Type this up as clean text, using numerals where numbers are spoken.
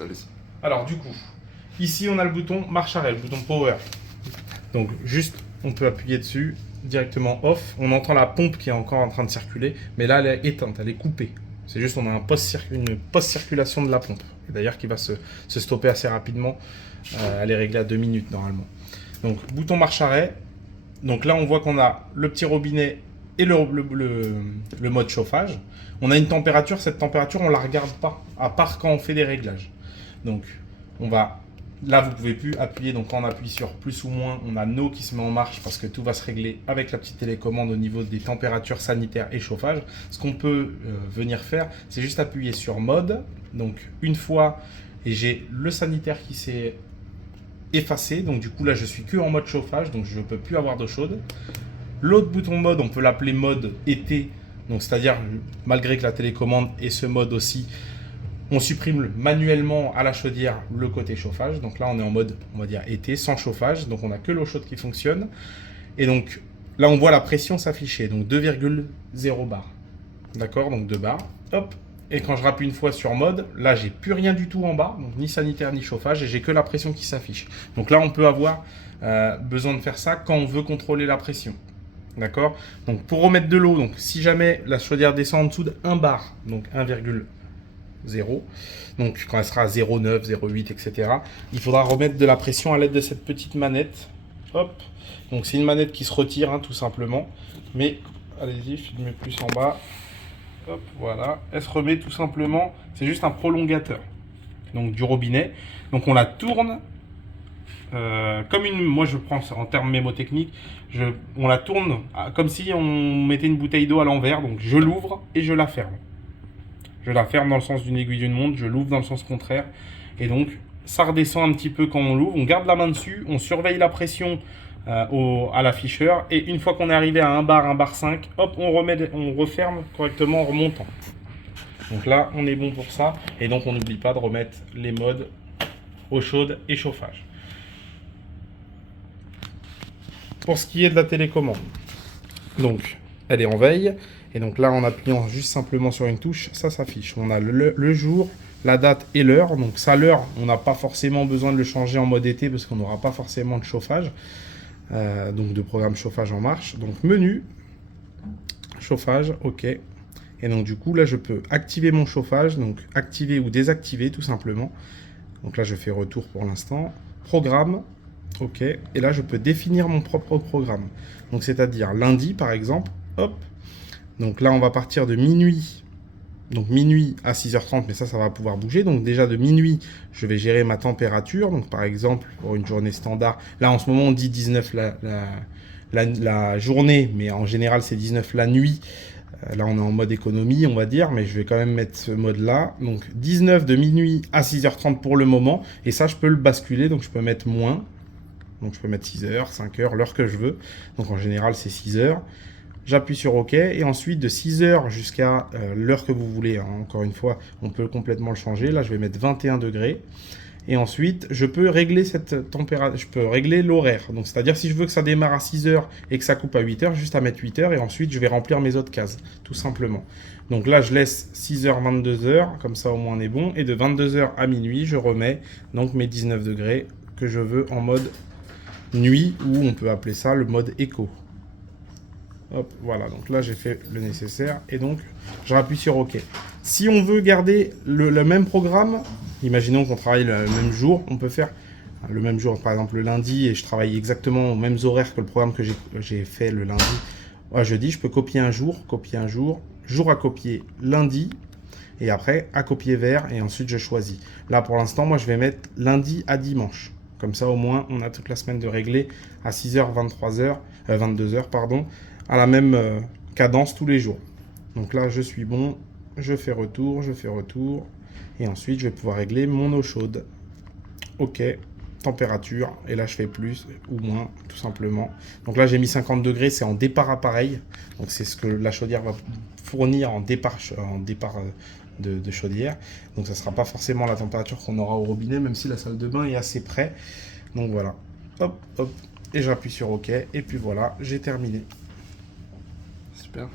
Allez-y. Alors du coup, ici on a le bouton marche arrêt, le bouton power. Donc juste, on peut appuyer dessus, directement off. On entend la pompe qui est encore en train de circuler, mais là elle est éteinte, elle est coupée. C'est juste on a une post-circulation de la pompe. Et d'ailleurs qui va se stopper assez rapidement. Elle est réglée à 2 minutes normalement. Donc bouton marche arrêt. Donc là on voit qu'on a le petit robinet et le mode chauffage. On a une température, cette température on ne la regarde pas, à part quand on fait des réglages. Donc on va, là vous ne pouvez plus appuyer, donc quand on appuie sur plus ou moins, on a No qui se met en marche parce que tout va se régler avec la petite télécommande au niveau des températures sanitaires et chauffage. Ce qu'on peut venir faire, c'est juste appuyer sur mode, donc une fois, et j'ai le sanitaire qui s'est effacé, donc du coup là je suis que en mode chauffage, donc je ne peux plus avoir d'eau chaude. L'autre bouton mode, on peut l'appeler mode été, donc c'est-à-dire malgré que la télécommande ait ce mode aussi, on supprime manuellement à la chaudière le côté chauffage. Donc là on est en mode, on va dire été, sans chauffage, donc on n'a que l'eau chaude qui fonctionne. Et donc là on voit la pression s'afficher, donc 2,0 bar. D'accord, donc 2 bars, hop. Et quand je rappuie une fois sur mode, là j'ai plus rien du tout en bas, donc ni sanitaire ni chauffage, et j'ai que la pression qui s'affiche. Donc là on peut avoir besoin de faire ça quand on veut contrôler la pression. D'accord. Donc pour remettre de l'eau, donc si jamais la chaudière descend en dessous de 1 bar, donc 1,0, donc quand elle sera à 0,9, 0,8, etc., il faudra remettre de la pression à l'aide de cette petite manette. Hop. Donc c'est une manette qui se retire, hein, tout simplement. Mais allez-y, filmez plus en bas. Hop, voilà. Elle se remet tout simplement. C'est juste un prolongateur. Donc du robinet. Donc on la tourne. Comme une, moi je prends en termes mémotechniques, on la tourne comme si on mettait une bouteille d'eau à l'envers, donc je l'ouvre et je la ferme. Je la ferme dans le sens d'une aiguille d'une montre, je l'ouvre dans le sens contraire, et donc ça redescend un petit peu quand on l'ouvre, on garde la main dessus, on surveille la pression à l'afficheur, et une fois qu'on est arrivé à 1 bar 5, hop, on referme correctement en remontant. Donc là, on est bon pour ça, et donc on n'oublie pas de remettre les modes eau chaude et chauffage. Pour ce qui est de la télécommande, donc elle est en veille, et donc là en appuyant juste simplement sur une touche, ça s'affiche. On a le jour, la date et l'heure. Donc ça, l'heure, on n'a pas forcément besoin de le changer en mode été parce qu'on n'aura pas forcément de chauffage, donc de programme chauffage en marche. Donc menu, chauffage, ok. Et donc du coup là je peux activer mon chauffage, donc activer ou désactiver tout simplement. Donc là je fais retour pour l'instant. Programme. Ok, et là je peux définir mon propre programme. Donc c'est-à-dire lundi par exemple, hop. Donc là on va partir de minuit. Donc minuit à 6h30, mais ça va pouvoir bouger. Donc déjà de minuit, je vais gérer ma température. Donc par exemple, pour une journée standard, là en ce moment on dit 19 la journée, mais en général c'est 19 la nuit. Là on est en mode économie on va dire, mais je vais quand même mettre ce mode là. Donc 19 de minuit à 6h30 pour le moment. Et ça je peux le basculer, donc je peux mettre moins. Donc je peux mettre 6h, 5h, l'heure que je veux. Donc en général c'est 6h. J'appuie sur OK. Et ensuite de 6h jusqu'à l'heure que vous voulez. Hein, encore une fois, on peut complètement le changer. Là je vais mettre 21 degrés. Et ensuite je peux régler cette température. Je peux régler l'horaire. Donc c'est-à-dire si je veux que ça démarre à 6h et que ça coupe à 8h, juste à mettre 8h. Et ensuite je vais remplir mes autres cases. Tout simplement. Donc là je laisse 6h, 22h. Comme ça au moins on est bon. Et de 22h à minuit je remets donc mes 19 degrés que je veux en mode nuit, ou on peut appeler ça le mode éco. Hop, voilà, donc là j'ai fait le nécessaire et donc je rappuie sur OK. Si on veut garder le même programme, imaginons qu'on travaille le même jour, on peut faire le même jour, par exemple le lundi, et je travaille exactement aux mêmes horaires que le programme que j'ai fait le lundi à jeudi. Je peux copier un jour à copier lundi, et après à copier vers, et ensuite je choisis. Là pour l'instant, moi je vais mettre lundi à dimanche. Comme ça, au moins, on a toute la semaine de régler à 6h, 22h, pardon, à la même cadence tous les jours. Donc là, je suis bon, je fais retour, et ensuite, je vais pouvoir régler mon eau chaude. OK, température, et là, je fais plus ou moins, tout simplement. Donc là, j'ai mis 50 degrés, c'est en départ appareil. Donc c'est ce que la chaudière va fournir en départ de chaudière. Donc ça ne sera pas forcément la température qu'on aura au robinet, même si la salle de bain est assez près. Donc voilà, hop, hop, et j'appuie sur OK, et puis voilà, j'ai terminé. Super.